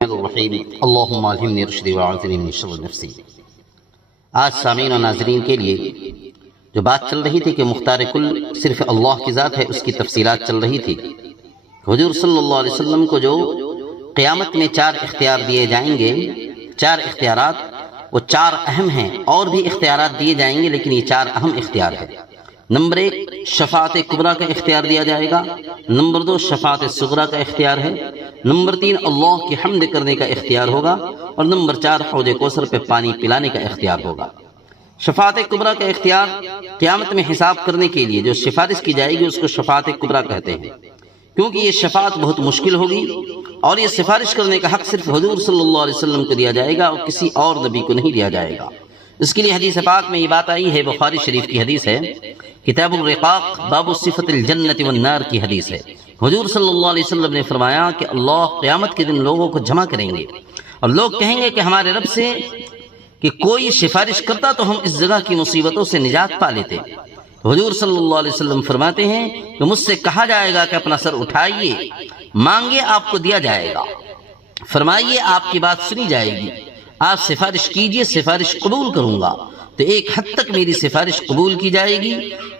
الرحیم اللہم الہمنی رشدی وعاذنی من شر نفسی۔ آج سامعین و ناظرین کے لیے جو بات چل رہی تھی کہ مختار کل صرف اللہ کی ذات ہے، اس کی تفصیلات چل رہی تھی۔ حضور صلی اللہ علیہ وسلم کو جو قیامت میں 4 اختیار دیے جائیں گے، 4 اختیارات، وہ 4 اہم ہیں، اور بھی اختیارات دیے جائیں گے لیکن یہ 4 اہم اختیار ہیں۔ نمبر 1 شفاعت کبریٰ کا اختیار دیا جائے گا، نمبر 2 شفاعت صغریٰ کا اختیار ہے، نمبر 3 اللہ کی حمد کرنے کا اختیار ہوگا، اور نمبر 4 حوض کوثر پہ پانی پلانے کا اختیار ہوگا۔ شفاعت کبریٰ کا اختیار قیامت میں حساب کرنے کے لیے جو سفارش کی جائے گی اس کو شفاعت کبریٰ کہتے ہیں، کیونکہ یہ شفاعت بہت مشکل ہوگی، اور یہ سفارش کرنے کا حق صرف حضور صلی اللہ علیہ وسلم کو دیا جائے گا اور کسی اور نبی کو نہیں دیا جائے گا۔ اس کے لیے حدیث پاک میں یہ بات آئی ہے، بخاری شریف کی حدیث ہے، کتاب الرقاق باب صفت الجنت والنار کی حدیث ہے۔ حضور صلی اللہ علیہ وسلم نے فرمایا کہ اللہ قیامت کے دن لوگوں کو جمع کریں گے اور لوگ کہیں گے کہ ہمارے رب سے کہ کوئی سفارش کرتا تو ہم اس جگہ کی مصیبتوں سے نجات پا لیتے۔ حضور صلی اللہ علیہ وسلم فرماتے ہیں کہ مجھ سے کہا جائے گا کہ اپنا سر اٹھائیے، مانگے آپ کو دیا جائے گا، فرمائیے آپ کی بات سنی جائے گی، آپ سفارش کیجئے سفارش قبول کروں گا، تو ایک حد تک میری سفارش قبول کی جائے گی،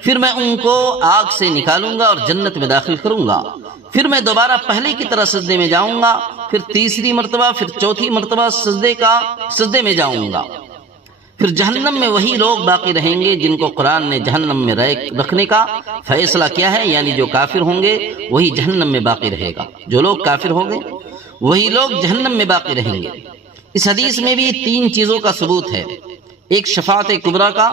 پھر میں ان کو آگ سے نکالوں گا اور جنت میں داخل کروں گا، پھر میں دوبارہ پہلے کی طرح سجدے میں جاؤں گا، پھر تیسری مرتبہ، پھر چوتھی مرتبہ سجدے میں جاؤں گا، پھر جہنم میں وہی لوگ باقی رہیں گے جن کو قرآن نے جہنم میں رکھنے کا فیصلہ کیا ہے، یعنی جو کافر ہوں گے وہی جہنم میں باقی رہے گا، جو لوگ کافر ہوں گے وہی لوگ جہنم میں باقی رہیں گے۔ اس حدیث میں بھی 3 چیزوں کا ثبوت ہے، ایک شفاعت کبریٰ کا،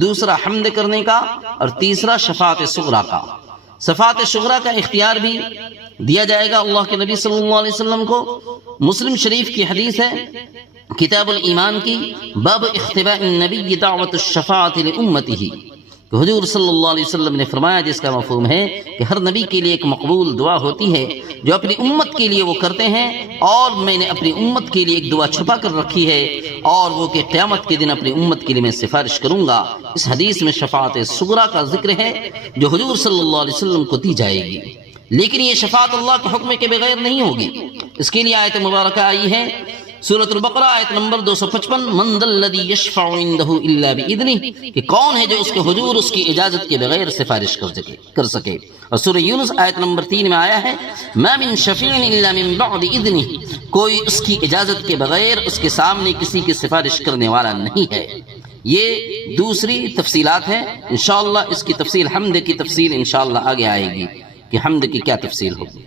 دوسرا حمد کرنے کا، اور تیسرا شفاعت صغریٰ کا۔ شفاعت صغریٰ کا اختیار بھی دیا جائے گا اللہ کے نبی صلی اللہ علیہ وسلم کو۔ مسلم شریف کی حدیث ہے، کتاب الایمان کی، باب اختباء النبی دعوت الشفاعت لامتہ، کہ حضور صلی اللہ علیہ وسلم نے فرمایا، جس کا مفہوم ہے کہ ہر نبی کے لیے ایک مقبول دعا ہوتی ہے جو اپنی امت کے لیے وہ کرتے ہیں، اور میں نے اپنی امت کے لیے ایک دعا چھپا کر رکھی ہے، اور وہ کہ قیامت کے دن اپنی امت کے لیے میں سفارش کروں گا۔ اس حدیث میں شفاعت صغریٰ کا ذکر ہے جو حضور صلی اللہ علیہ وسلم کو دی جائے گی، لیکن یہ شفاعت اللہ کے حکم کے بغیر نہیں ہوگی۔ اس کے لیے آیت مبارکہ آئی ہے سورۃ البقرہ آیت نمبر 255، من ذا الذی یشفع عنده الا باذنہ، کہ کون ہے جو اس کے حضور اس کی اجازت کے بغیر سفارش کر سکے۔ اور سورہ یونس آیت نمبر 3 میں آیا ہے، ما من شفیع الا من بعد اذنہ، کوئی اس کی اجازت کے بغیر اس کے سامنے کسی کی سفارش کرنے والا نہیں ہے۔ یہ دوسری تفصیلات ہیں، انشاءاللہ اس کی تفصیل، حمد کی تفصیل انشاءاللہ آگے آئے گی کہ حمد کی کیا تفصیل ہوگی۔